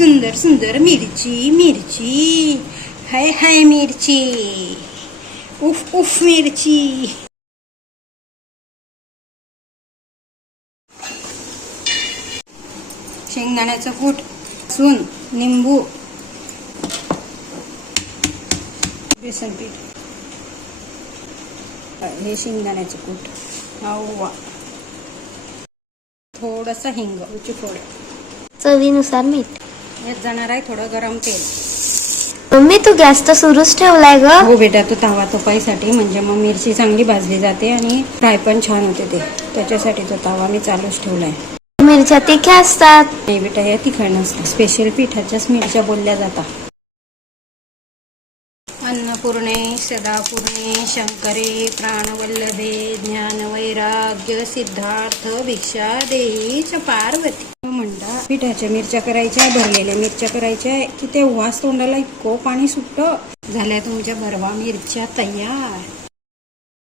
सुंदर सुंदर मिरची मिरची, हाय हाय मिरची, उफ उफ मिरची. शेंगदाण्याचं कूट, लसूण, निंबू, बेसन पीठ, हे शेंगदाण्याचं कूट, वा, थोडंसं हिंग, फोड, चवीनुसार मीठ. यात जाणार आहे थोडं गरम तेल. मम्मी तू गॅस तर सुरूच ठेवलाय ग. हो बेटा, तो तवा तुपाईसाठी, म्हणजे मग मिरची चांगली भाजली जाते आणि फ्राय पण छान होते ते, त्याच्यासाठी तो तवा मी चालूच ठेवलाय. मिरच्या तिख्या असतात. नाही बेटा, या तिखट नसतात, स्पेशल पिठाच्याच मिरच्या बोलल्या जातात. अन्नपूर्णे सदापूर्णे शंकरे प्राणवल्लभे ज्ञानवैराग्य सिद्धार्थ भिक्षा देई च पार्वती. म्हणता पिठाच्या मिरच्या करायच्या, भरलेल्या मिरच्या करायच्या की ते वास तोंडाला इतकं पाणी सुटतं. झाल्या तुमच्या भरवा मिरच्या तयार.